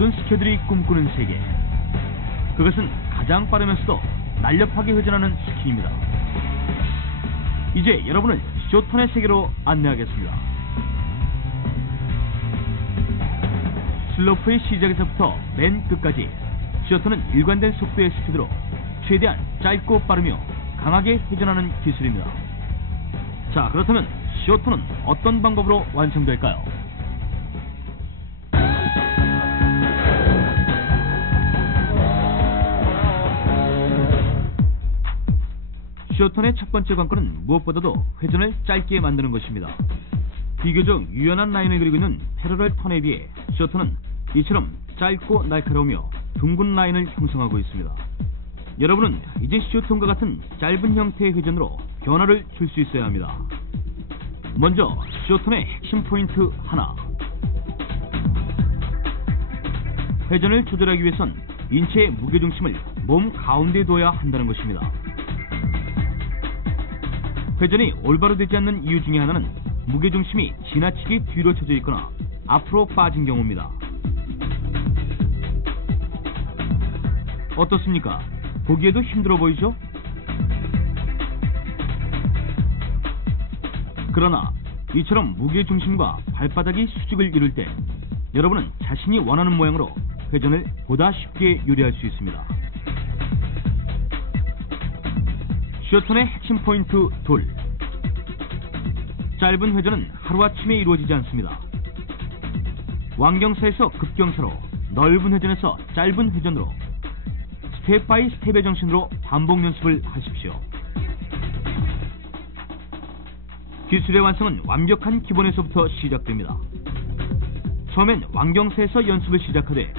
모든 스키어들이 꿈꾸는 세계. 그것은 가장 빠르면서도 날렵하게 회전하는 스키입니다. 이제 여러분을 쇼턴의 세계로 안내하겠습니다. 슬로프의 시작에서부터 맨 끝까지 쇼턴은 일관된 속도의 스피드로 최대한 짧고 빠르며 강하게 회전하는 기술입니다. 자, 그렇다면 쇼턴은 어떤 방법으로 완성될까요? 쇼턴의 첫 번째 관건은 무엇보다도 회전을 짧게 만드는 것입니다. 비교적 유연한 라인을 그리고 있는 패러럴 턴에 비해 쇼턴은 이처럼 짧고 날카로우며 둥근 라인을 형성하고 있습니다. 여러분은 이제 쇼턴과 같은 짧은 형태의 회전으로 변화를 줄 수 있어야 합니다. 먼저 쇼턴의 핵심 포인트 하나. 회전을 조절하기 위해선 인체의 무게중심을 몸 가운데에 둬야 한다는 것입니다. 회전이 올바로 되지 않는 이유 중에 하나는 무게중심이 지나치게 뒤로 쳐져 있거나 앞으로 빠진 경우입니다. 어떻습니까? 보기에도 힘들어 보이죠? 그러나 이처럼 무게중심과 발바닥이 수직을 이룰 때 여러분은 자신이 원하는 모양으로 회전을 보다 쉽게 요리할 수 있습니다. 쇼턴의 핵심 포인트 둘. 짧은 회전은 하루아침에 이루어지지 않습니다. 완경사에서 급경사로, 넓은 회전에서 짧은 회전으로 스텝 바이 스텝의 정신으로 반복 연습을 하십시오. 기술의 완성은 완벽한 기본에서부터 시작됩니다. 처음엔 완경사에서 연습을 시작하되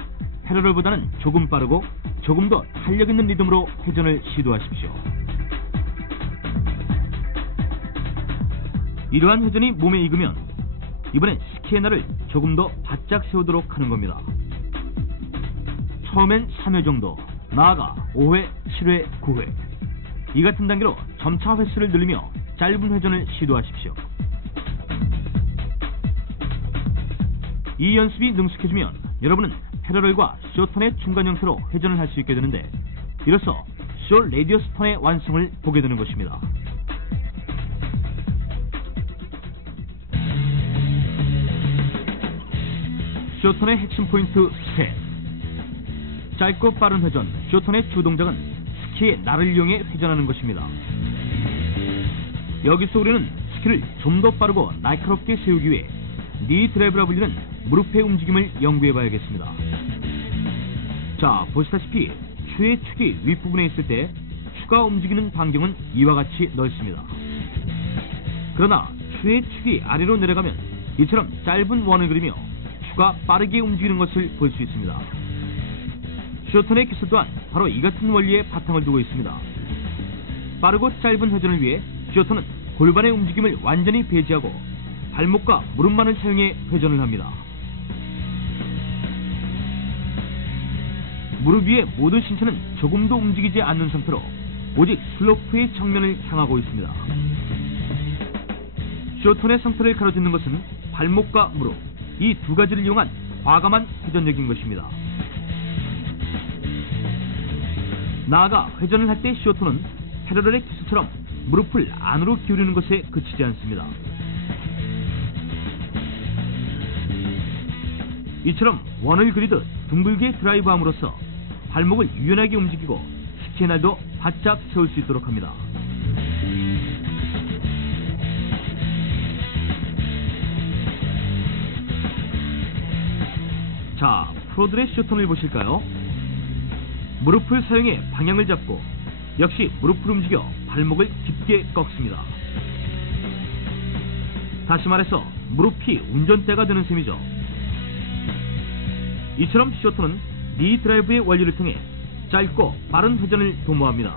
패러럴보다는 조금 빠르고 조금 더 탄력 있는 리듬으로 회전을 시도하십시오. 이러한 회전이 몸에 익으면 이번엔 스키의 날을 조금 더 바짝 세우도록 하는 겁니다. 처음엔 3회 정도, 나아가 5회, 7회, 9회 이 같은 단계로 점차 횟수를 늘리며 짧은 회전을 시도하십시오. 이 연습이 능숙해지면 여러분은 패러럴과 쇼턴의 중간 형태로 회전을 할 수 있게 되는데 이로써 쇼 레디어스 턴의 완성을 보게 되는 것입니다. 쇼턴의 핵심 포인트 셋. 짧고 빠른 회전. 쇼턴의 주 동작은 스키의 날을 이용해 회전하는 것입니다. 여기서 우리는 스키를 좀 더 빠르고 날카롭게 세우기 위해 니 드라이브라 불리는 무릎의 움직임을 연구해 봐야겠습니다. 자, 보시다시피 추의 축이 윗부분에 있을 때 추가 움직이는 반경은 이와 같이 넓습니다. 그러나 추의 축이 아래로 내려가면 이처럼 짧은 원을 그리며 추가 빠르게 움직이는 것을 볼 수 있습니다. 쇼턴의 기술 또한 바로 이 같은 원리에 바탕을 두고 있습니다. 빠르고 짧은 회전을 위해 쇼턴은 골반의 움직임을 완전히 배제하고 발목과 무릎만을 사용해 회전을 합니다. 무릎 위의 모든 신체는 조금도 움직이지 않는 상태로 오직 슬로프의 정면을 향하고 있습니다. 쇼턴의 상태를 가로짓는 것은 발목과 무릎, 이 두 가지를 이용한 과감한 회전력인 것입니다. 나아가 회전을 할 때 쇼턴은 패러럴의 기술처럼 무릎을 안으로 기울이는 것에 그치지 않습니다. 이처럼 원을 그리듯 둥글게 드라이브함으로써 발목을 유연하게 움직이고 스키의 날도 바짝 세울 수 있도록 합니다. 자, 프로들의 쇼턴을 보실까요? 무릎을 사용해 방향을 잡고 역시 무릎을 움직여 발목을 깊게 꺾습니다. 다시 말해서 무릎이 운전대가 되는 셈이죠. 이처럼 쇼턴은 니 드라이브의 원리를 통해 짧고 빠른 회전을 도모합니다.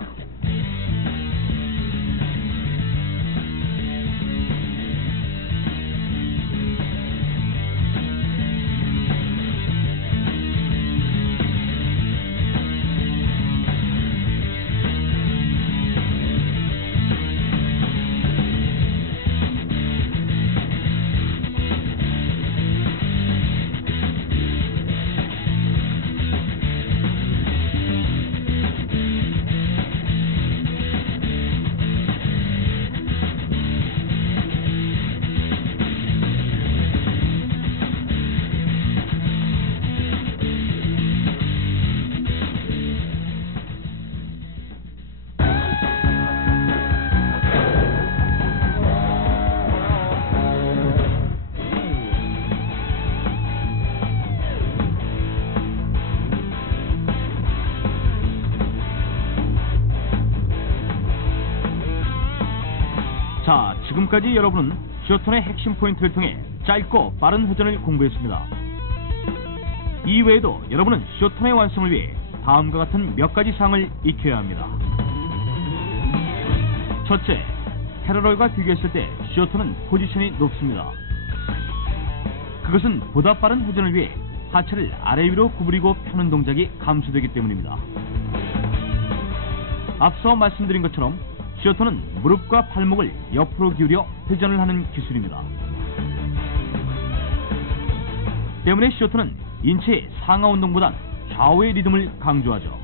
자, 지금까지 여러분은 쇼톤의 핵심 포인트를 통해 짧고 빠른 회전을 공부했습니다. 이 외에도 여러분은 쇼톤의 완성을 위해 다음과 같은 몇 가지 사항을 익혀야 합니다. 첫째, 패러럴과 비교했을 때 쇼톤은 포지션이 높습니다. 그것은 보다 빠른 회전을 위해 하체를 아래 위로 구부리고 펴는 동작이 감소되기 때문입니다. 앞서 말씀드린 것처럼 쇼톤은 무릎과 발목을 옆으로 기울여 회전을 하는 기술입니다. 때문에 쇼톤은 인체의 상하 운동보단 좌우의 리듬을 강조하죠.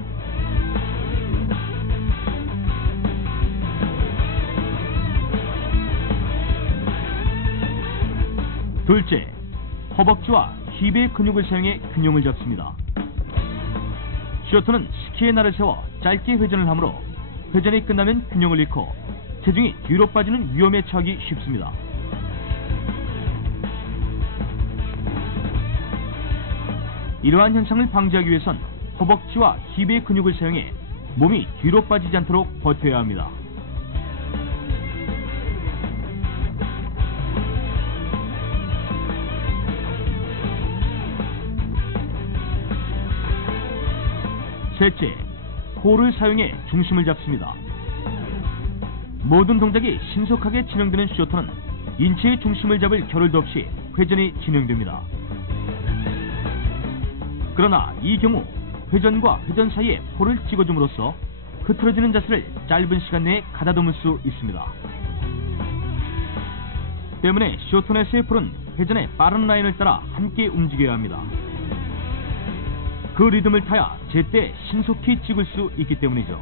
둘째, 허벅지와 힙의 근육을 사용해 균형을 잡습니다. 쇼톤은 스키의 날을 세워 짧게 회전을 하므로 회전이 끝나면 균형을 잃고 체중이 뒤로 빠지는 위험에 처하기 쉽습니다. 이러한 현상을 방지하기 위해선 허벅지와 힙의 근육을 사용해 몸이 뒤로 빠지지 않도록 버텨야 합니다. 셋째, 코를 사용해 중심을 잡습니다. 모든 동작이 신속하게 진행되는 쇼톤은 인체의 중심을 잡을 겨를도 없이 회전이 진행됩니다. 그러나 이 경우 회전과 회전 사이에 폴을 찍어줌으로써 흐트러지는 자세를 짧은 시간 내에 가다듬을 수 있습니다. 때문에 쇼톤에서의 폴은 회전의 빠른 라인을 따라 함께 움직여야 합니다. 그 리듬을 타야 제때 신속히 찍을 수 있기 때문이죠.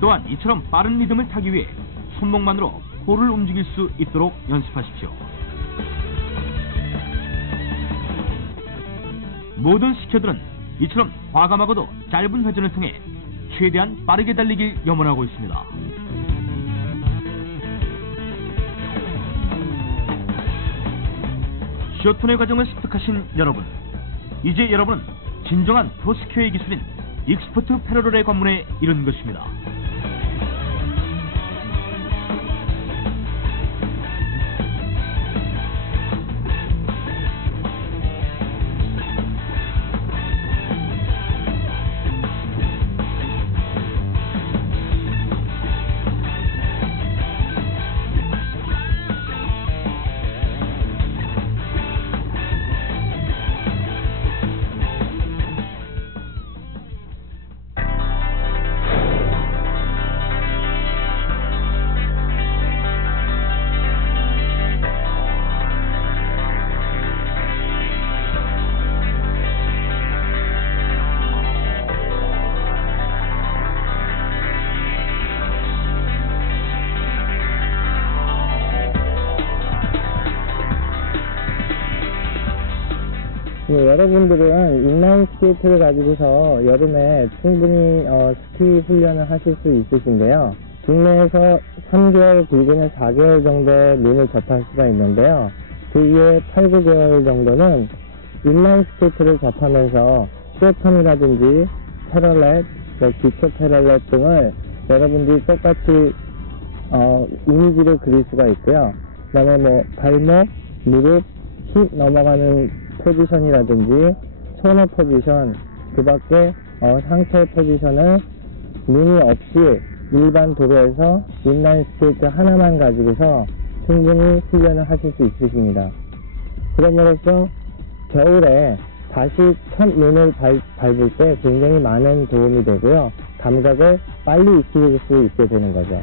또한 이처럼 빠른 리듬을 타기 위해 손목만으로 폴을 움직일 수 있도록 연습하십시오. 모든 스키어들은 이처럼 과감하고도 짧은 회전을 통해 최대한 빠르게 달리길 염원하고 있습니다. 쇼톤의 과정을 습득하신 여러분, 이제 여러분은 진정한 프로스키어의 기술인 익스퍼트 패러럴의 관문에 이른 것입니다. 네, 여러분들은 인라인 스케이트를 가지고서 여름에 충분히 스키 훈련을 하실 수 있으신데요. 국내에서 3개월, 길게는 4개월 정도의 룬을 접할 수가 있는데요. 그 이후에 8, 9개월 정도는 인라인 스케이트를 접하면서 쇼턴이라든지 패럴렛, 기초 패럴렛 등을 여러분들이 똑같이 이미지를 그릴 수가 있고요. 그 다음에 발목, 무릎, 힙 넘어가는 포지션이라든지 손의 포지션, 그 밖에 상체의 포지션을 눈이 없이 일반 도로에서 인라인 스케이트 하나만 가지고서 충분히 훈련을 하실 수 있으십니다. 그럼으로써 겨울에 다시 첫 눈을 밟을 때 굉장히 많은 도움이 되고요. 감각을 빨리 익힐 수 있게 되는 거죠.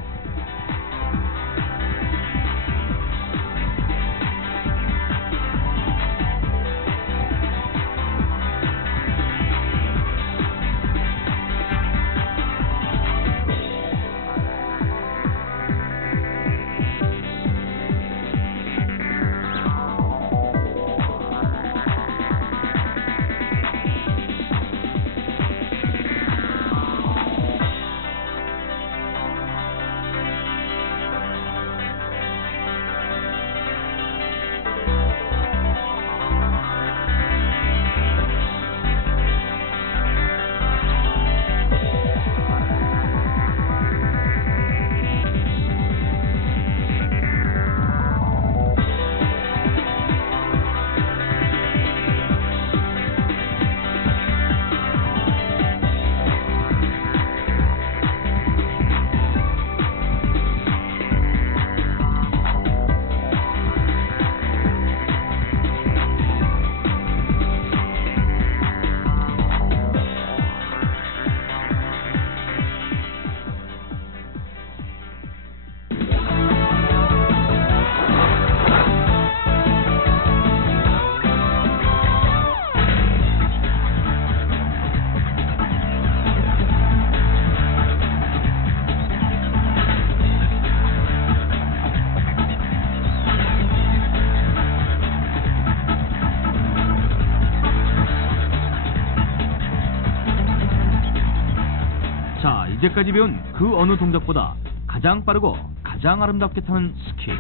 이제까지 배운 그 어느 동작보다 가장 빠르고 가장 아름답게 타는 스키.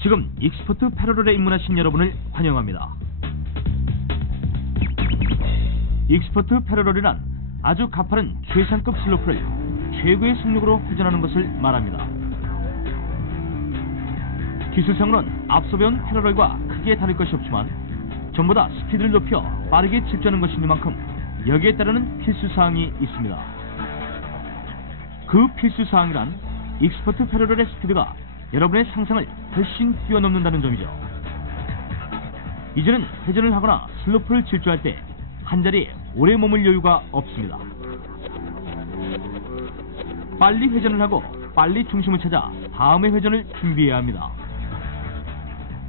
지금 익스퍼트 패러럴에 입문하신 여러분을 환영합니다. 익스퍼트 패러럴이란 아주 가파른 최상급 슬로프를 최고의 속력으로 회전하는 것을 말합니다. 기술상으로는 앞서 배운 패러럴과 크게 다를 것이 없지만 전부 다 스피드를 높여 빠르게 질주하는 것이니만큼 여기에 따르는 필수사항이 있습니다. 그 필수사항이란 익스퍼트 패러럴의 스피드가 여러분의 상상을 훨씬 뛰어넘는다는 점이죠. 이제는 회전을 하거나 슬로프를 질주할 때 한자리에 오래 머물 여유가 없습니다. 빨리 회전을 하고 빨리 중심을 찾아 다음의 회전을 준비해야 합니다.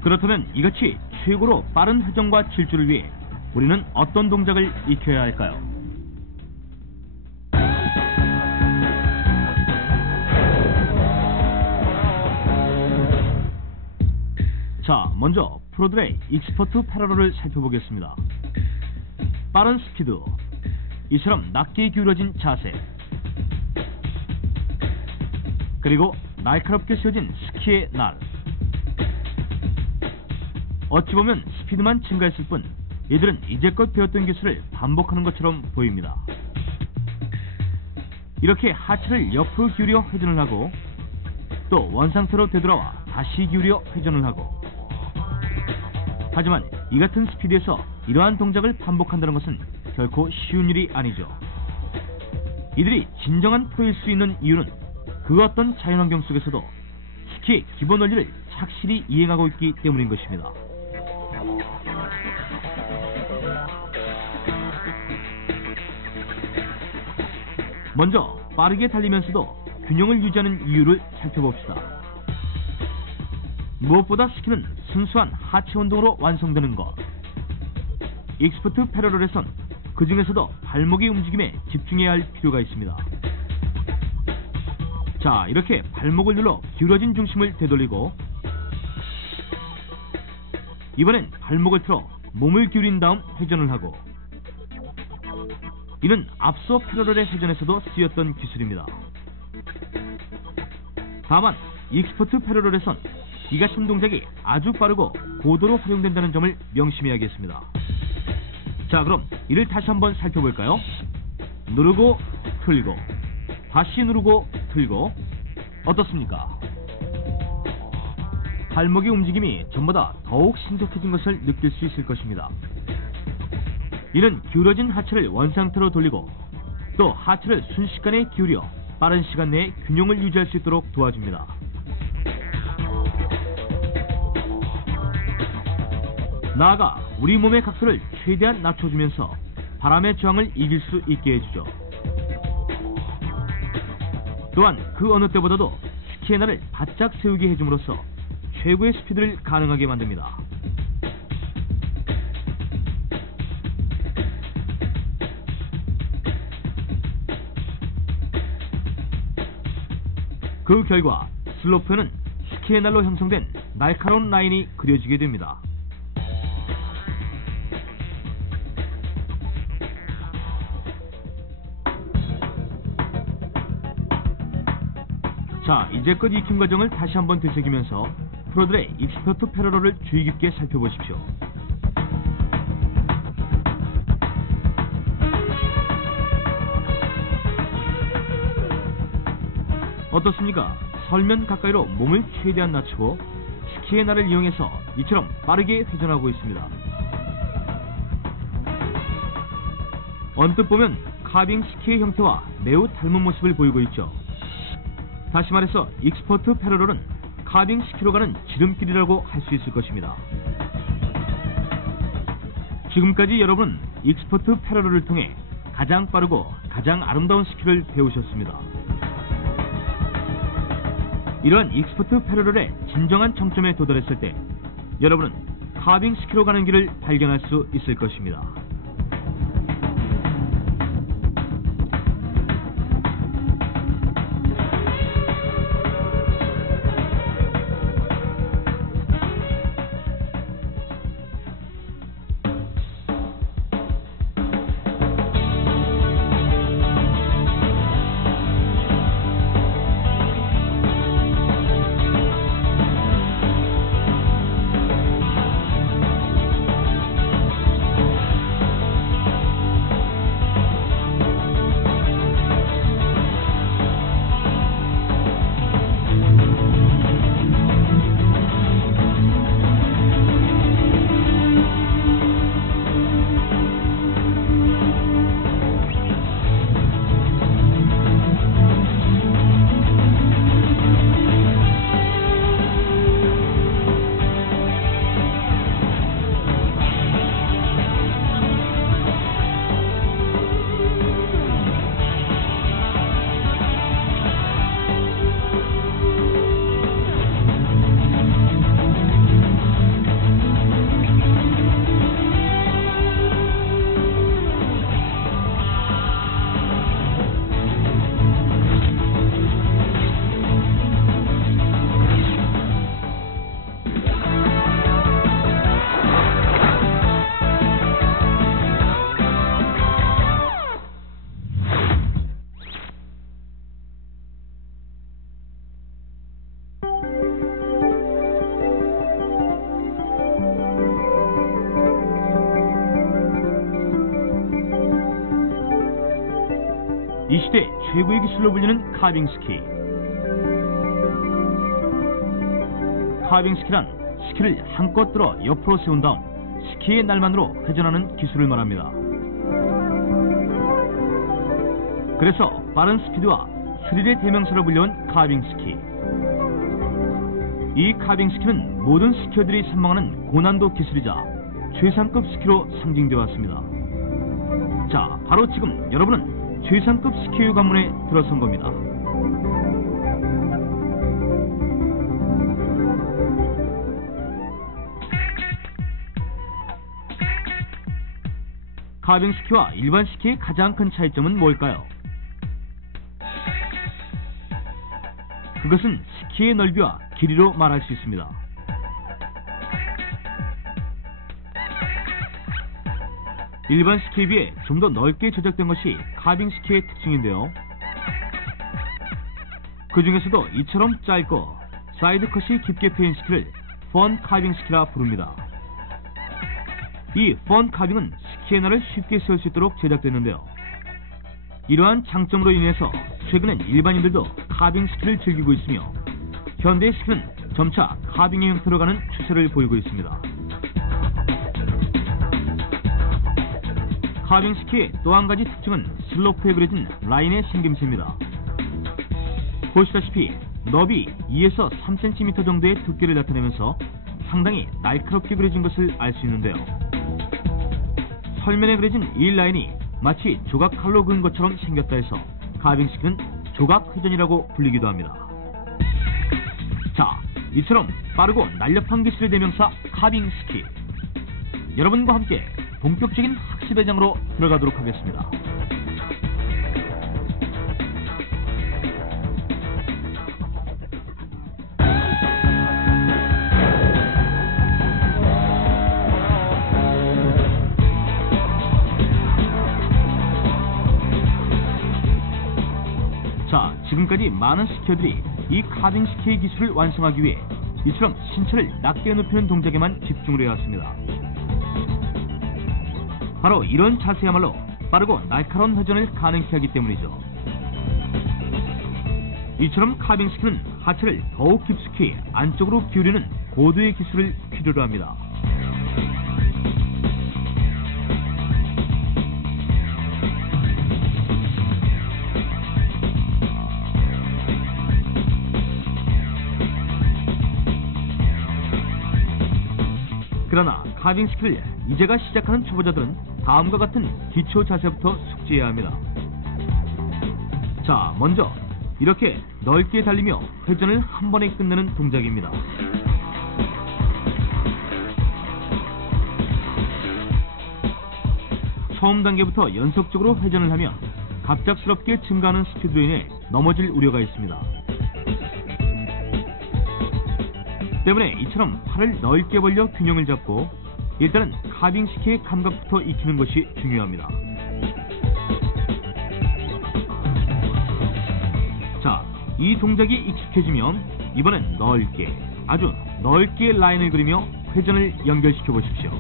그렇다면 이같이 최고로 빠른 회전과 질주를 위해 우리는 어떤 동작을 익혀야 할까요? 자, 먼저 프로들의 익스퍼트 패러럴을 살펴보겠습니다. 빠른 스피드, 이처럼 낮게 기울어진 자세, 그리고 날카롭게 세워진 스키의 날. 어찌 보면 스피드만 증가했을 뿐 이들은 이제껏 배웠던 기술을 반복하는 것처럼 보입니다. 이렇게 하체를 옆으로 기울여 회전을 하고 또 원상태로 되돌아와 다시 기울여 회전을 하고, 하지만 이 같은 스피드에서 이러한 동작을 반복한다는 것은 결코 쉬운 일이 아니죠. 이들이 진정한 프로일 수 있는 이유는 그 어떤 자연환경 속에서도 스키의 기본 원리를 착실히 이행하고 있기 때문인 것입니다. 먼저 빠르게 달리면서도 균형을 유지하는 이유를 살펴봅시다. 무엇보다 스키는 순수한 하체 운동으로 완성되는 것. 익스퍼트 패러럴에선 그 중에서도 발목의 움직임에 집중해야 할 필요가 있습니다. 자, 이렇게 발목을 눌러 기울어진 중심을 되돌리고 이번엔 발목을 틀어 몸을 기울인 다음 회전을 하고, 이는 앞서 패러럴의 회전에서도 쓰였던 기술입니다. 다만 익스퍼트 패러럴에선 이 같은 동작이 아주 빠르고 고도로 활용된다는 점을 명심해야겠습니다. 자, 그럼 이를 다시 한번 살펴볼까요? 누르고 틀고 다시 누르고 틀고. 어떻습니까? 발목의 움직임이 전보다 더욱 신속해진 것을 느낄 수 있을 것입니다. 이는 기울어진 하체를 원상태로 돌리고 또 하체를 순식간에 기울여 빠른 시간 내에 균형을 유지할 수 있도록 도와줍니다. 나아가 우리 몸의 각도를 최대한 낮춰주면서 바람의 저항을 이길 수 있게 해주죠. 또한 그 어느 때보다도 스키의 날을 바짝 세우게 해줌으로써 최고의 스피드를 가능하게 만듭니다. 그 결과 슬로프에는 스키의 날로 형성된 날카로운 라인이 그려지게 됩니다. 자, 이제껏 익힌 과정을 다시 한번 되새기면서 프로들의 익스퍼트 패러럴을 주의 깊게 살펴보십시오. 어떻습니까? 설면 가까이로 몸을 최대한 낮추고 스키의 날을 이용해서 이처럼 빠르게 회전하고 있습니다. 언뜻 보면 카빙 스키의 형태와 매우 닮은 모습을 보이고 있죠. 다시 말해서 익스퍼트 패러럴은 카빙 스키로 가는 지름길이라고 할 수 있을 것입니다. 지금까지 여러분은 익스퍼트 패러럴을 통해 가장 빠르고 가장 아름다운 스키를 배우셨습니다. 이러한 익스퍼트 패러럴의 진정한 정점에 도달했을 때 여러분은 카빙 스키로 가는 길을 발견할 수 있을 것입니다. 이 시대 최고의 기술로 불리는 카빙 스키. 카빙 스키란 스키를 한껏 들어 옆으로 세운 다음 스키의 날만으로 회전하는 기술을 말합니다. 그래서 빠른 스피드와 스릴의 대명사로 불려온 카빙 스키. 이 카빙 스키는 모든 스키어들이 선망하는 고난도 기술이자 최상급 스키로 상징되어 왔습니다. 자, 바로 지금 여러분은 최상급 스키의 관문에 들어선 겁니다. 카빙 스키와 일반 스키의 가장 큰 차이점은 뭘까요? 그것은 스키의 넓이와 길이로 말할 수 있습니다. 일반 스키에 비해 좀 더 넓게 제작된 것이 카빙 스키의 특징인데요. 그 중에서도 이처럼 짧고 사이드 컷이 깊게 패인 스키를 펀 카빙 스키라 부릅니다. 이 펀 카빙은 스키의 날을 쉽게 세울 수 있도록 제작됐는데요. 이러한 장점으로 인해서 최근엔 일반인들도 카빙 스키를 즐기고 있으며 현대 스키는 점차 카빙의 형태로 가는 추세를 보이고 있습니다. 카빙 스키의 또 한 가지 특징은 슬로프에 그려진 라인의 생김새입니다. 보시다시피 너비 2에서 3cm 정도의 두께를 나타내면서 상당히 날카롭게 그려진 것을 알 수 있는데요. 설면에 그려진 이 라인이 마치 조각 칼로 그은 것처럼 생겼다 해서 카빙 스키는 조각 회전이라고 불리기도 합니다. 자, 이처럼 빠르고 날렵한 기술의 대명사 카빙 스키. 여러분과 함께 본격적인 학습의 장으로 들어가도록 하겠습니다. 자, 지금까지 많은 스키어들이 이 카빙 스키의 기술을 완성하기 위해 이처럼 신체를 낮게 높이는 동작에만 집중을 해왔습니다. 바로 이런 자세야말로 빠르고 날카로운 회전을 가능케 하기 때문이죠. 이처럼 카빙 스키는 하체를 더욱 깊숙이 안쪽으로 기울이는 고도의 기술을 필요로 합니다. 그러나 카빙 스키를 이제가 시작하는 초보자들은 다음과 같은 기초 자세부터 숙지해야 합니다. 자, 먼저 이렇게 넓게 달리며 회전을 한 번에 끝내는 동작입니다. 처음 단계부터 연속적으로 회전을 하면 갑작스럽게 증가하는 스피드로 인해 넘어질 우려가 있습니다. 때문에 이처럼 팔을 넓게 벌려 균형을 잡고 일단은 카빙 스키의 감각부터 익히는 것이 중요합니다. 자, 이 동작이 익숙해지면 이번엔 넓게, 아주 넓게 라인을 그리며 회전을 연결시켜 보십시오.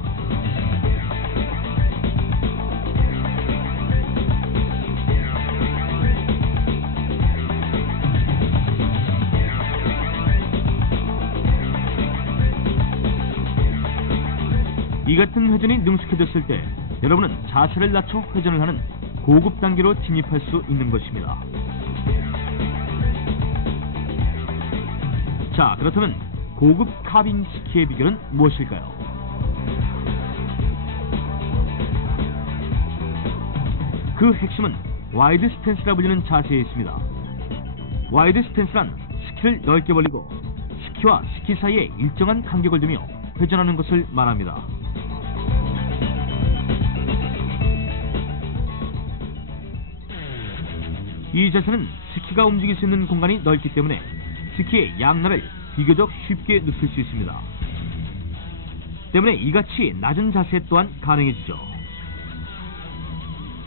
이 같은 회전이 능숙해졌을 때 여러분은 자세를 낮춰 회전을 하는 고급 단계로 진입할 수 있는 것입니다. 자, 그렇다면 고급 카빙 스키의 비결은 무엇일까요? 그 핵심은 와이드 스탠스라 불리는 자세에 있습니다. 와이드 스탠스란 스키를 넓게 벌리고 스키와 스키 사이에 일정한 간격을 두며 회전하는 것을 말합니다. 이 자세는 스키가 움직일 수 있는 공간이 넓기 때문에 스키의 양날을 비교적 쉽게 눕힐 수 있습니다. 때문에 이같이 낮은 자세 또한 가능해지죠.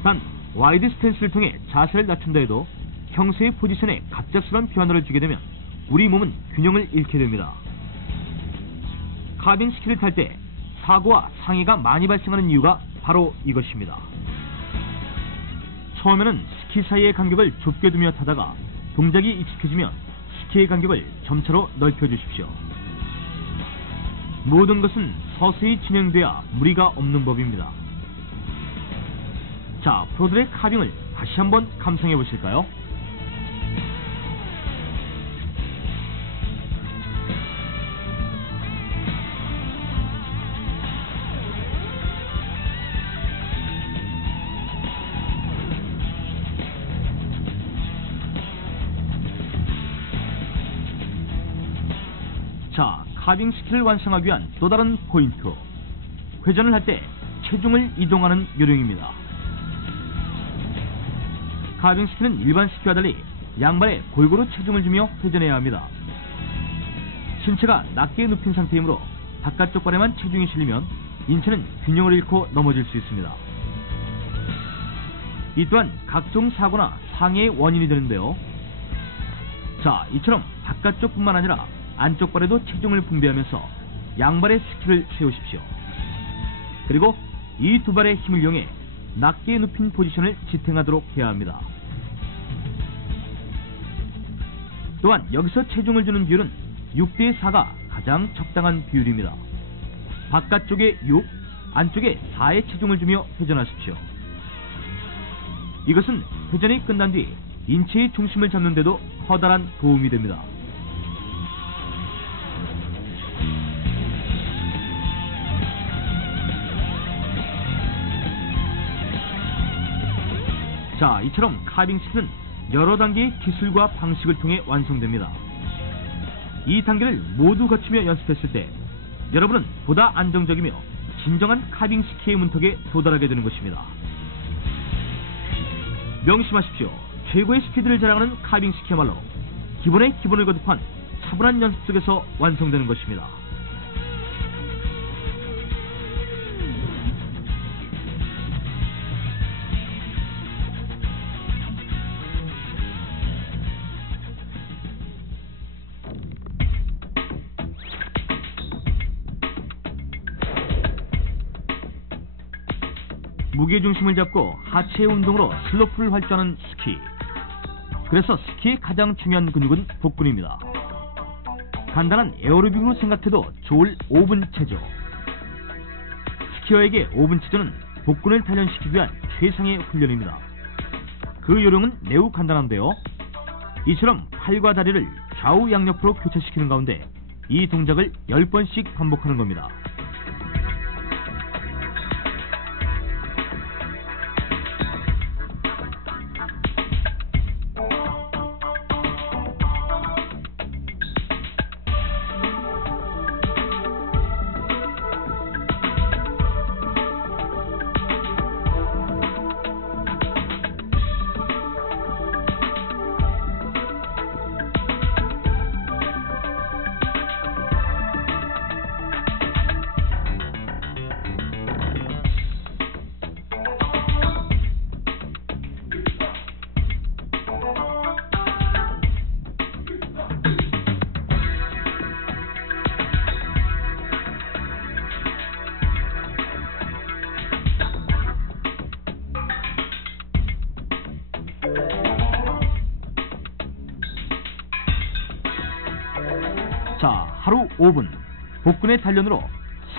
단, 와이드 스탠스를 통해 자세를 낮춘다 해도 형세의 포지션에 갑작스러운 변화를 주게 되면 우리 몸은 균형을 잃게 됩니다. 카빙 스키를 탈 때 사고와 상해가 많이 발생하는 이유가 바로 이것입니다. 처음에는 스키 사이의 간격을 좁게 두며 타다가 동작이 익숙해지면 스키의 간격을 점차로 넓혀주십시오. 모든 것은 서서히 진행돼야 무리가 없는 법입니다. 자, 프로들의 카빙을 다시 한번 감상해 보실까요? 자, 카빙 스키를 완성하기 위한 또 다른 포인트. 회전을 할 때 체중을 이동하는 요령입니다. 카빙 스키는 일반 스키와 달리 양발에 골고루 체중을 주며 회전해야 합니다. 신체가 낮게 눕힌 상태이므로 바깥쪽 발에만 체중이 실리면 인체는 균형을 잃고 넘어질 수 있습니다. 이 또한 각종 사고나 상해의 원인이 되는데요. 자, 이처럼 바깥쪽뿐만 아니라 안쪽 발에도 체중을 분배하면서 양발에 스키를 세우십시오. 그리고 이 두 발의 힘을 이용해 낮게 눕힌 포지션을 지탱하도록 해야 합니다. 또한 여기서 체중을 주는 비율은 6대 4가 가장 적당한 비율입니다. 바깥쪽에 6, 안쪽에 4의 체중을 주며 회전하십시오. 이것은 회전이 끝난 뒤 인체의 중심을 잡는 데도 커다란 도움이 됩니다. 자, 이처럼 카빙 스키는 여러 단계의 기술과 방식을 통해 완성됩니다. 이 단계를 모두 거치며 연습했을 때 여러분은 보다 안정적이며 진정한 카빙 스키의 문턱에 도달하게 되는 것입니다. 명심하십시오. 최고의 스피드를 자랑하는 카빙 스키야말로 기본의 기본을 거듭한 차분한 연습 속에서 완성되는 것입니다. 무게중심을 잡고 하체 운동으로 슬로프를 활주하는 스키. 그래서 스키의 가장 중요한 근육은 복근입니다. 간단한 에어로빅으로 생각해도 좋을 5분 체조. 스키어에게 5분 체조는 복근을 단련시키기 위한 최상의 훈련입니다. 그 요령은 매우 간단한데요. 이처럼 팔과 다리를 좌우 양옆으로 교차시키는 가운데 이 동작을 10번씩 반복하는 겁니다. 자, 하루 5분 복근의 단련으로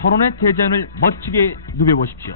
서론의 대자연을 멋지게 누벼보십시오.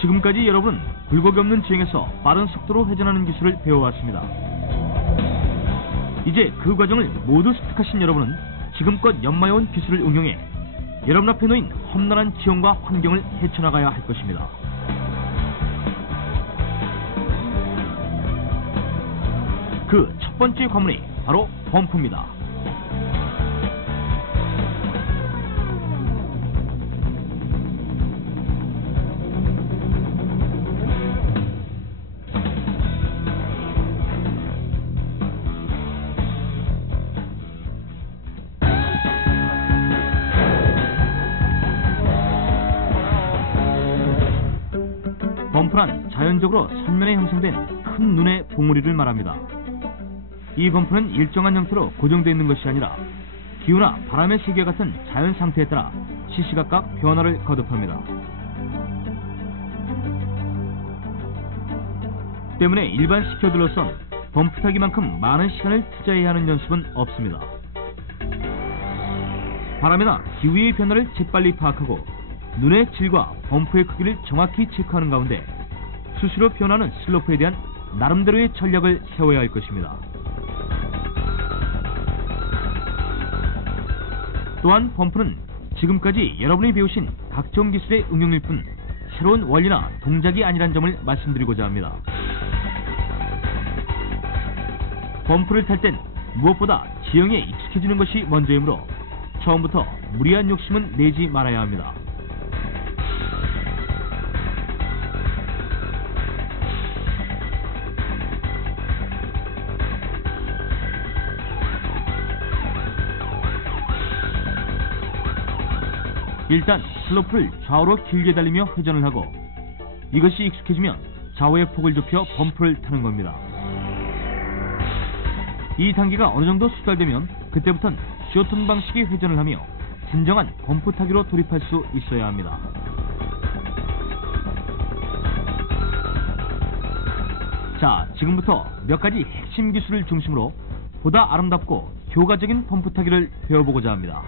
지금까지 여러분은 굴곡이 없는 주행에서 빠른 속도로 회전하는 기술을 배워왔습니다. 이제 그 과정을 모두 습득하신 여러분은 지금껏 연마해온 기술을 응용해 여러분 앞에 놓인 험난한 지형과 환경을 헤쳐나가야 할 것입니다. 그 첫 번째 관문이 바로 범프입니다. 범프란 자연적으로 선면에 형성된 큰 눈의 봉우리를 말합니다. 이 범프는 일정한 형태로 고정되어 있는 것이 아니라 기후나 바람의 세기와 같은 자연 상태에 따라 시시각각 변화를 거듭합니다. 때문에 일반 스키어들로선 범프 타기만큼 많은 시간을 투자해야 하는 연습은 없습니다. 바람이나 기후의 변화를 재빨리 파악하고 눈의 질과 범프의 크기를 정확히 체크하는 가운데 수시로 변하는 슬로프에 대한 나름대로의 전략을 세워야 할 것입니다. 또한 범프는 지금까지 여러분이 배우신 각종 기술의 응용일 뿐 새로운 원리나 동작이 아니란 점을 말씀드리고자 합니다. 범프를 탈 땐 무엇보다 지형에 익숙해지는 것이 먼저이므로 처음부터 무리한 욕심은 내지 말아야 합니다. 일단 슬로프를 좌우로 길게 달리며 회전을 하고 이것이 익숙해지면 좌우의 폭을 좁혀 범프를 타는 겁니다. 이 단계가 어느 정도 숙달되면 그때부터는 쇼턴 방식의 회전을 하며 진정한 범프 타기로 돌입할 수 있어야 합니다. 자, 지금부터 몇 가지 핵심 기술을 중심으로 보다 아름답고 효과적인 범프 타기를 배워보고자 합니다.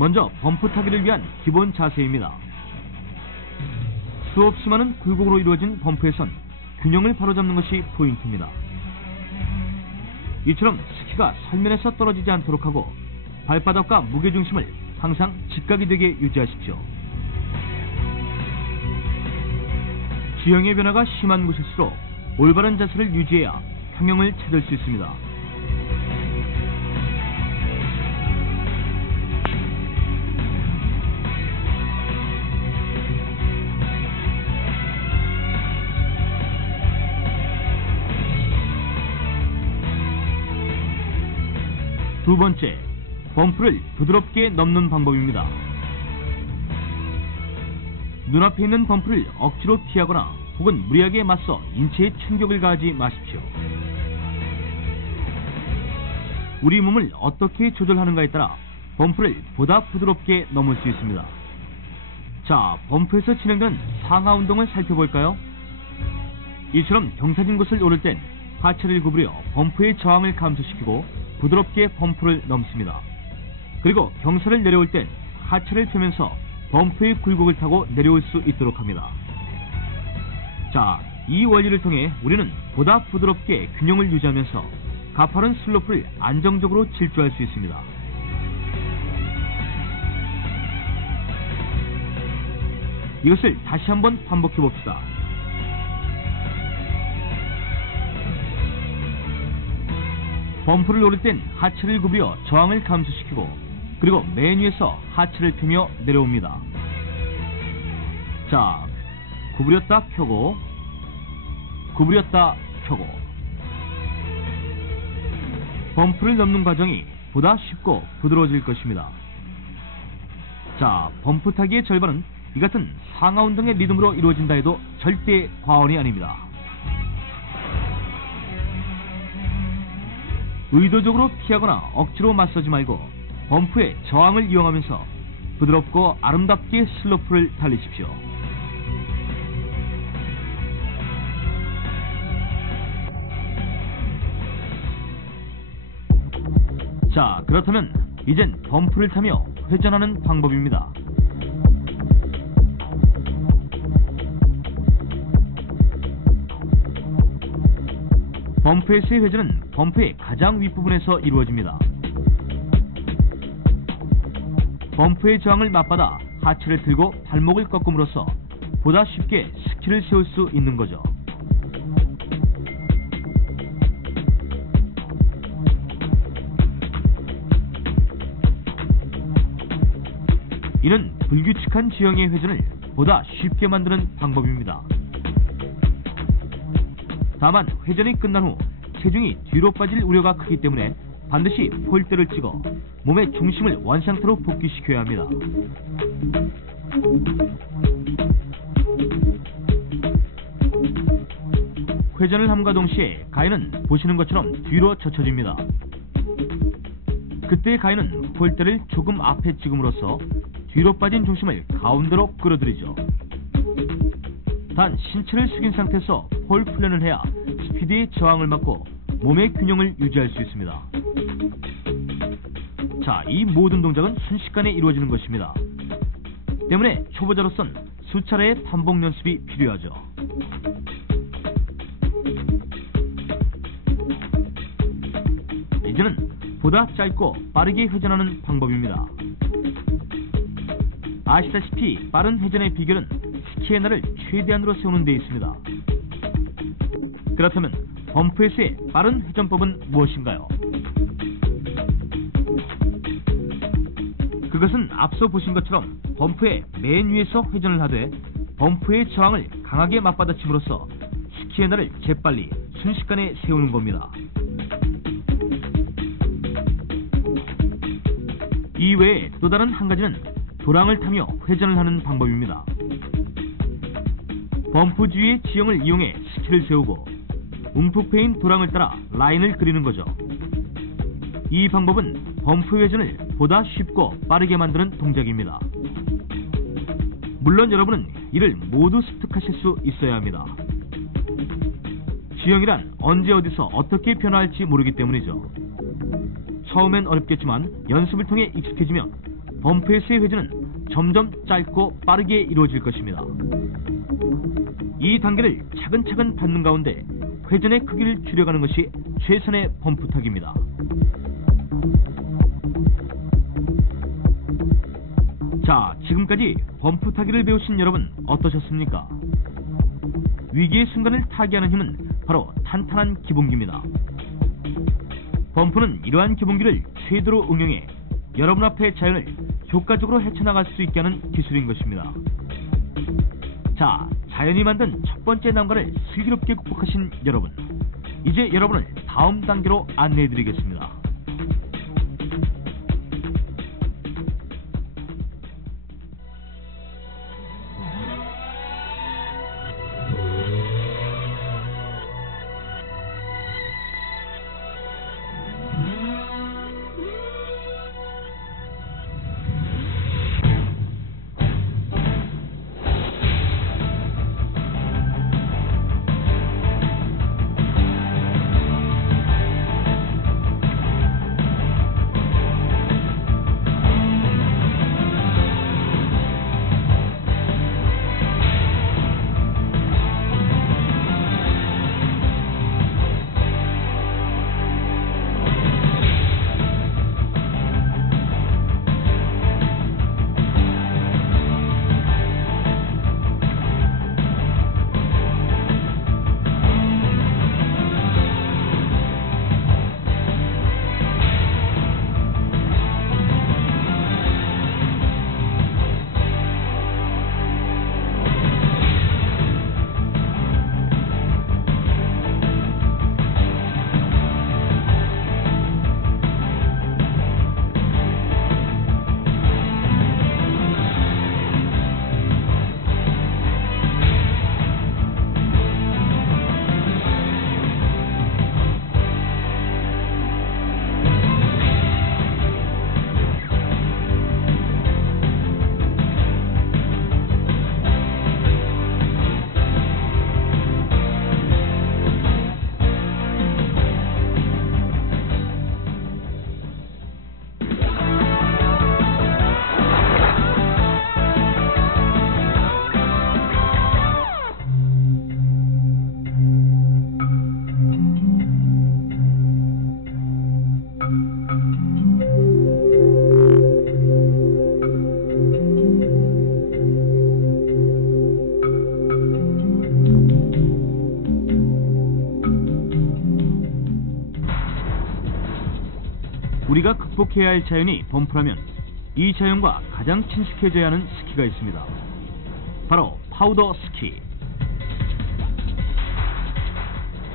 먼저 범프 타기를 위한 기본 자세입니다. 수없이 많은 굴곡으로 이루어진 범프에선 균형을 바로잡는 것이 포인트입니다. 이처럼 스키가 설면에서 떨어지지 않도록 하고 발바닥과 무게중심을 항상 직각이 되게 유지하십시오. 지형의 변화가 심한 곳일수록 올바른 자세를 유지해야 평형을 찾을 수 있습니다. 두 번째, 범프를 부드럽게 넘는 방법입니다. 눈앞에 있는 범프를 억지로 피하거나 혹은 무리하게 맞서 인체에 충격을 가하지 마십시오. 우리 몸을 어떻게 조절하는가에 따라 범프를 보다 부드럽게 넘을 수 있습니다. 자, 범프에서 진행되는 상하 운동을 살펴볼까요? 이처럼 경사진 곳을 오를 땐 하체를 구부려 범프의 저항을 감소시키고 부드럽게 범프를 넘습니다. 그리고 경사를 내려올 땐 하체를 펴면서 범프의 굴곡을 타고 내려올 수 있도록 합니다. 자, 이 원리를 통해 우리는 보다 부드럽게 균형을 유지하면서 가파른 슬로프를 안정적으로 질주할 수 있습니다. 이것을 다시 한번 반복해 봅시다. 범프를 오를 땐 하체를 구부려 저항을 감소시키고 그리고 맨 위에서 하체를 펴며 내려옵니다. 자, 구부렸다 펴고 구부렸다 펴고 범프를 넘는 과정이 보다 쉽고 부드러워질 것입니다. 자, 범프 타기의 절반은 이 같은 상하 운동의 리듬으로 이루어진다 해도 절대 과언이 아닙니다. 의도적으로 피하거나 억지로 맞서지 말고 범프의 저항을 이용하면서 부드럽고 아름답게 슬로프를 달리십시오. 자, 그렇다면 이젠 범프를 타며 회전하는 방법입니다. 범프에서의 회전은 범프의 가장 윗부분에서 이루어집니다. 범프의 저항을 맞받아 하체를 들고 발목을 꺾음으로써 보다 쉽게 스키를 세울 수 있는 거죠. 이는 불규칙한 지형의 회전을 보다 쉽게 만드는 방법입니다. 다만 회전이 끝난 후 체중이 뒤로 빠질 우려가 크기 때문에 반드시 폴대를 찍어 몸의 중심을 원상태로 복귀시켜야 합니다. 회전을 함과 동시에 가위는 보시는 것처럼 뒤로 젖혀집니다. 그때 가위는 폴대를 조금 앞에 찍음으로써 뒤로 빠진 중심을 가운데로 끌어들이죠. 단 신체를 숙인 상태에서 폴 플랜을 해야 스피드의 저항을 막고 몸의 균형을 유지할 수 있습니다. 자, 이 모든 동작은 순식간에 이루어지는 것입니다. 때문에 초보자로선 수차례의 반복 연습이 필요하죠. 이제는 보다 짧고 빠르게 회전하는 방법입니다. 아시다시피 빠른 회전의 비결은 스키의 날을 최대한으로 세우는 데 있습니다. 그렇다면 범프에서의 빠른 회전법은 무엇인가요? 그것은 앞서 보신 것처럼 범프의 맨 위에서 회전을 하되 범프의 저항을 강하게 맞받아침으로써 스키의 날을 재빨리 순식간에 세우는 겁니다. 이 외에 또 다른 한 가지는 도랑을 타며 회전을 하는 방법입니다. 범프 주위의 지형을 이용해 스키를 세우고 움푹 패인 도랑을 따라 라인을 그리는 거죠. 이 방법은 범프 회전을 보다 쉽고 빠르게 만드는 동작입니다. 물론 여러분은 이를 모두 습득하실 수 있어야 합니다. 지형이란 언제 어디서 어떻게 변화할지 모르기 때문이죠. 처음엔 어렵겠지만 연습을 통해 익숙해지면 범프에서의 회전은 점점 짧고 빠르게 이루어질 것입니다. 이 단계를 차근차근 밟는 가운데 회전의 크기를 줄여가는 것이 최선의 범프 타기입니다. 자, 지금까지 범프 타기를 배우신 여러분 어떠셨습니까? 위기의 순간을 타개하는 힘은 바로 탄탄한 기본기입니다. 범프는 이러한 기본기를 최대로 응용해 여러분 앞의 자연을 효과적으로 헤쳐나갈 수 있게 하는 기술인 것입니다. 자, 자연이 만든 첫 번째 난관을 슬기롭게 극복하신 여러분, 이제 여러분을 다음 단계로 안내해드리겠습니다. 우리가 극복해야 할 자연이 범프라면 이 자연과 가장 친숙해져야 하는 스키가 있습니다. 바로 파우더 스키.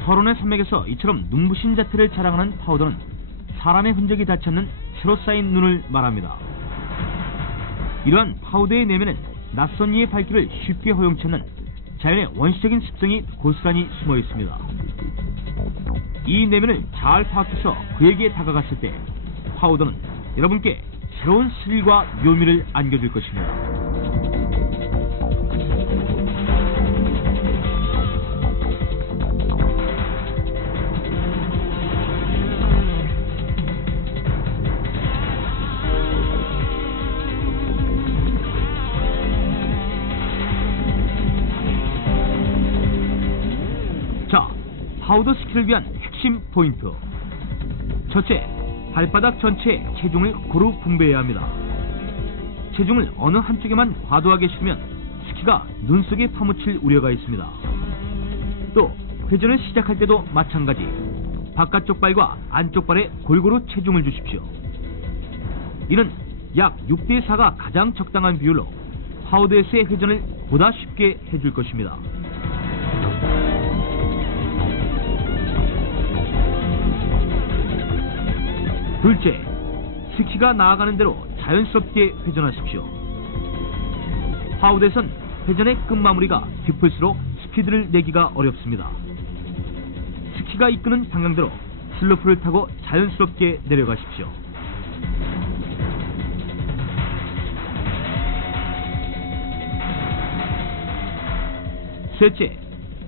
설원의 산맥에서 이처럼 눈부신 자태를 자랑하는 파우더는 사람의 흔적이 닿지 않는 새로 쌓인 눈을 말합니다. 이러한 파우더의 내면엔 낯선 이의 발길을 쉽게 허용치 않는 자연의 원시적인 습성이 고스란히 숨어 있습니다. 이 내면을 잘 파악해서 그에게 다가갔을 때 파우더는 여러분께 새로운 스릴과 묘미를 안겨줄 것입니다. 자, 파우더 스키를 위한 핵심 포인트. 첫째, 발바닥 전체에 체중을 고루 분배해야 합니다. 체중을 어느 한쪽에만 과도하게 실으면 스키가 눈 속에 파묻힐 우려가 있습니다. 또 회전을 시작할 때도 마찬가지, 바깥쪽 발과 안쪽 발에 골고루 체중을 주십시오. 이는 약 6대4가 가장 적당한 비율로 파우더에서의 회전을 보다 쉽게 해줄 것입니다. 둘째, 스키가 나아가는 대로 자연스럽게 회전하십시오. 파우더에선 회전의 끝마무리가 깊을수록 스피드를 내기가 어렵습니다. 스키가 이끄는 방향대로 슬로프를 타고 자연스럽게 내려가십시오. 셋째,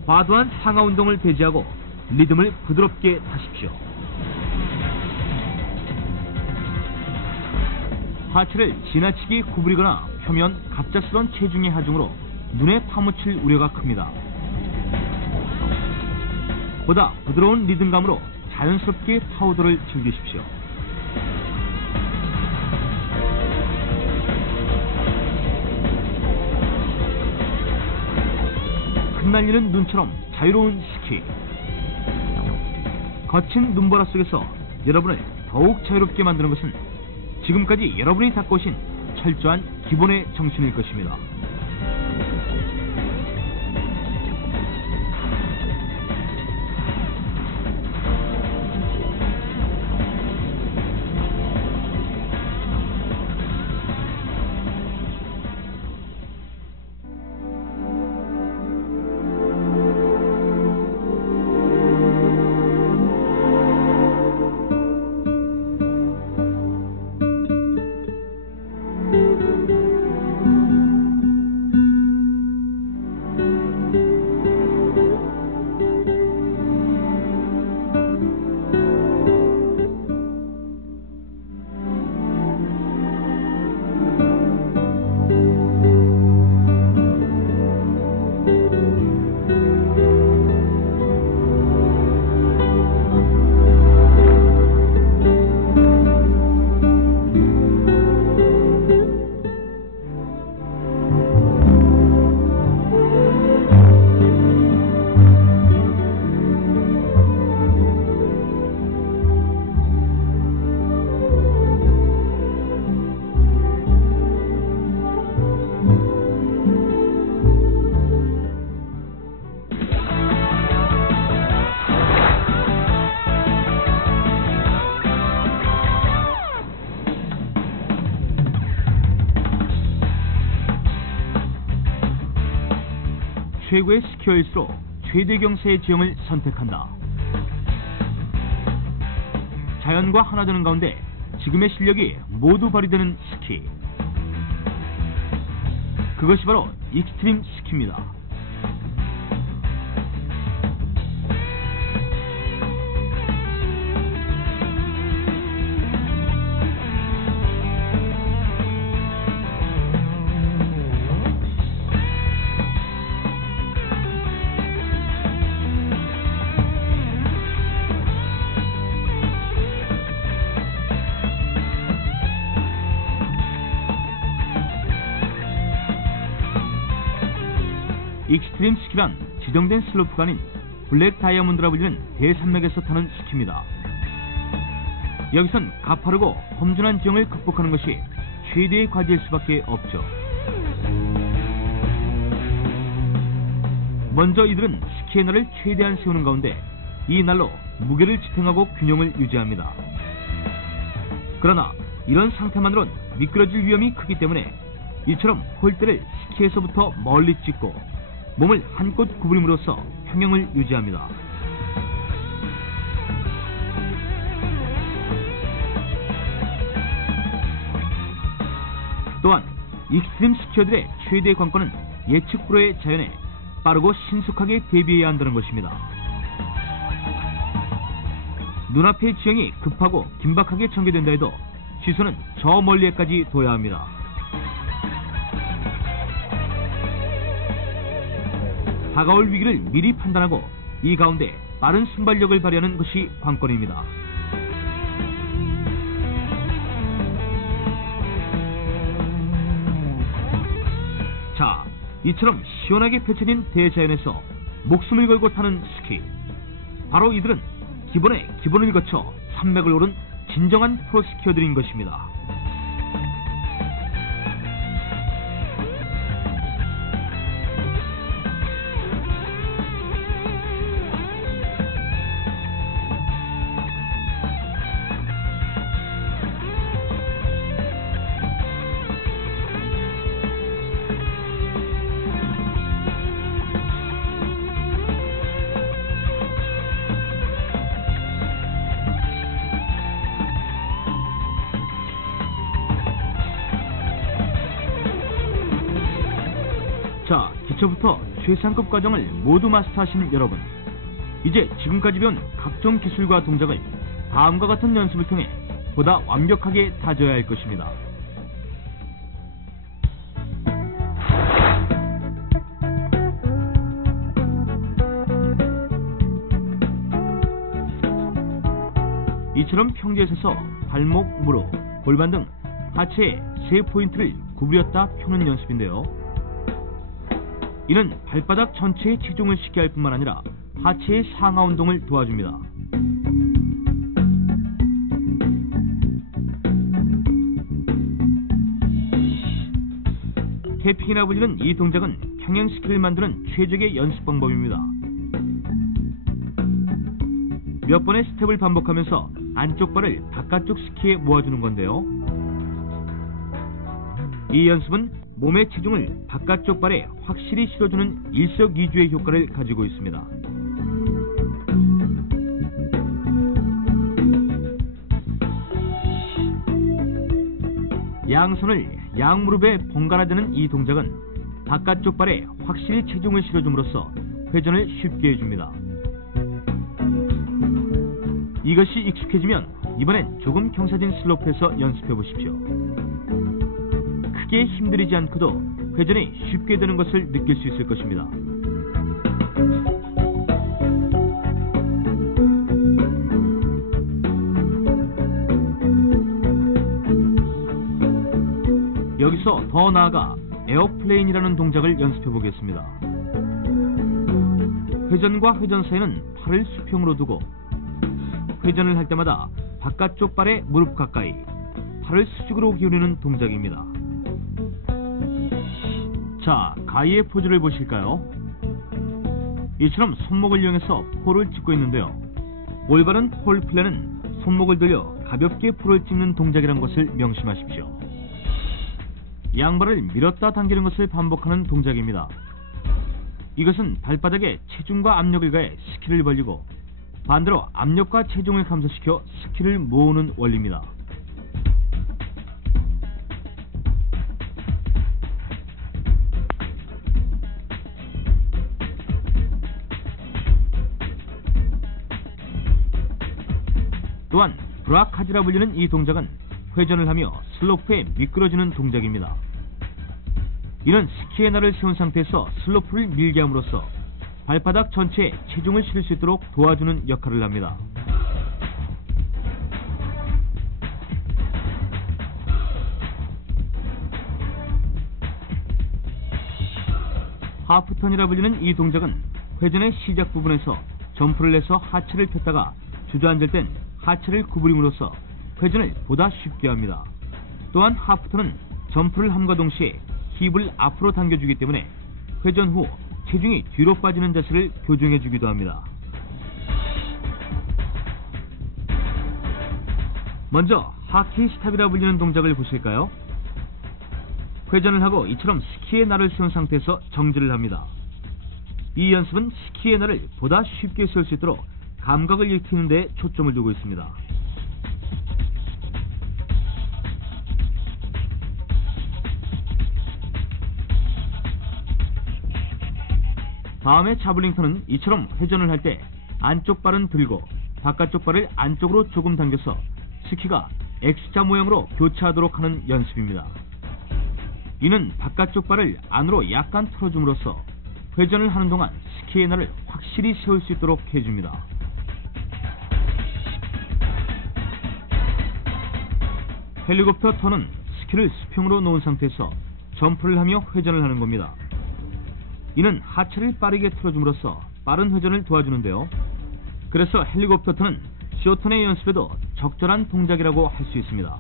과도한 상하 운동을 배제하고 리듬을 부드럽게 타십시오. 하체를 지나치게 구부리거나 펴면 갑작스런 체중의 하중으로 눈에 파묻힐 우려가 큽니다. 보다 부드러운 리듬감으로 자연스럽게 파우더를 즐기십시오. 흩날리는 눈처럼 자유로운 스키. 거친 눈보라 속에서 여러분을 더욱 자유롭게 만드는 것은 지금까지 여러분이 닦아오신 철저한 기본의 정신일 것입니다. 최고의 스키어일수록 최대 경사의 지형을 선택한다. 자연과 하나 되는 가운데 지금의 실력이 모두 발휘되는 스키. 그것이 바로 익스트림 스키입니다. 익스트림 스키란 지정된 슬로프가 아닌 블랙 다이아몬드라 불리는 대산맥에서 타는 스키입니다. 여기선 가파르고 험준한 지형을 극복하는 것이 최대의 과제일 수밖에 없죠. 먼저 이들은 스키의 날을 최대한 세우는 가운데 이 날로 무게를 지탱하고 균형을 유지합니다. 그러나 이런 상태만으론 미끄러질 위험이 크기 때문에 이처럼 폴대를 스키에서부터 멀리 찍고 몸을 한껏 구부림으로써 평형을 유지합니다. 또한 익스트림 스키어들의 최대 관건은 예측 불허의 자연에 빠르고 신속하게 대비해야 한다는 것입니다. 눈앞의 지형이 급하고 긴박하게 전개된다 해도 시선은 저 멀리에까지 둬야 합니다. 다가올 위기를 미리 판단하고 이 가운데 빠른 순발력을 발휘하는 것이 관건입니다. 자, 이처럼 시원하게 펼쳐진 대자연에서 목숨을 걸고 타는 스키. 바로 이들은 기본의 기본을 거쳐 산맥을 오른 진정한 프로스키어들인 것입니다. 자, 기초부터 최상급 과정을 모두 마스터하신 여러분, 이제 지금까지 배운 각종 기술과 동작을 다음과 같은 연습을 통해 보다 완벽하게 다져야 할 것입니다. 이처럼 평지에 서서 발목, 무릎, 골반 등 하체의 세 포인트를 구부렸다 펴는 연습인데요. 이는 발바닥 전체의 체중을 쉽게 할 뿐만 아니라 하체의 상하 운동을 도와줍니다. 태핑이라 불리는 이 동작은 평행 스키를 만드는 최적의 연습 방법입니다. 몇 번의 스텝을 반복하면서 안쪽 발을 바깥쪽 스키에 모아주는 건데요. 이 연습은 몸의 체중을 바깥쪽 발에 확실히 실어주는 일석이조의 효과를 가지고 있습니다. 양손을 양무릎에 번갈아 대는 이 동작은 바깥쪽 발에 확실히 체중을 실어줌으로써 회전을 쉽게 해줍니다. 이것이 익숙해지면 이번엔 조금 경사진 슬로프에서 연습해 보십시오. 크게 힘들이지 않고도 회전이 쉽게 되는 것을 느낄 수 있을 것입니다. 여기서 더 나아가 에어플레인이라는 동작을 연습해 보겠습니다. 회전과 회전 사이는 팔을 수평으로 두고 회전을 할 때마다 바깥쪽 발의 무릎 가까이 팔을 수직으로 기울이는 동작입니다. 자, 가이의 포즈를 보실까요? 이처럼 손목을 이용해서 폴을 찍고 있는데요. 올바른 폴 플레이는 손목을 들려 가볍게 폴을 찍는 동작이란 것을 명심하십시오. 양발을 밀었다 당기는 것을 반복하는 동작입니다. 이것은 발바닥에 체중과 압력을 가해 스키를 벌리고 반대로 압력과 체중을 감소시켜 스키를 모으는 원리입니다. 또한 브라카지라 불리는 이 동작은 회전을 하며 슬로프에 미끄러지는 동작입니다. 이는 스키의 날을 세운 상태에서 슬로프를 밀게 함으로써 발바닥 전체에 체중을 실을 수 있도록 도와주는 역할을 합니다. 하프턴이라 불리는 이 동작은 회전의 시작 부분에서 점프를 해서 하체를 폈다가 주저앉을 땐 하체를 구부림으로써 회전을 보다 쉽게 합니다. 또한 하프턴은 점프를 함과 동시에 힙을 앞으로 당겨주기 때문에 회전 후 체중이 뒤로 빠지는 자세를 교정해주기도 합니다. 먼저 하키 스탑이라 불리는 동작을 보실까요? 회전을 하고 이처럼 스키의 날을 세운 상태에서 정지를 합니다. 이 연습은 스키의 날을 보다 쉽게 세울 수 있도록 감각을 익히는 데 초점을 두고 있습니다. 다음에 자블링턴은 이처럼 회전을 할 때 안쪽 발은 들고 바깥쪽 발을 안쪽으로 조금 당겨서 스키가 X자 모양으로 교차하도록 하는 연습입니다. 이는 바깥쪽 발을 안으로 약간 틀어줌으로써 회전을 하는 동안 스키의 날을 확실히 세울 수 있도록 해줍니다. 헬리콥터 턴은 스키를 수평으로 놓은 상태에서 점프를 하며 회전을 하는 겁니다. 이는 하체를 빠르게 틀어줌으로써 빠른 회전을 도와주는데요. 그래서 헬리콥터 턴은 쇼턴의 연습에도 적절한 동작이라고 할 수 있습니다.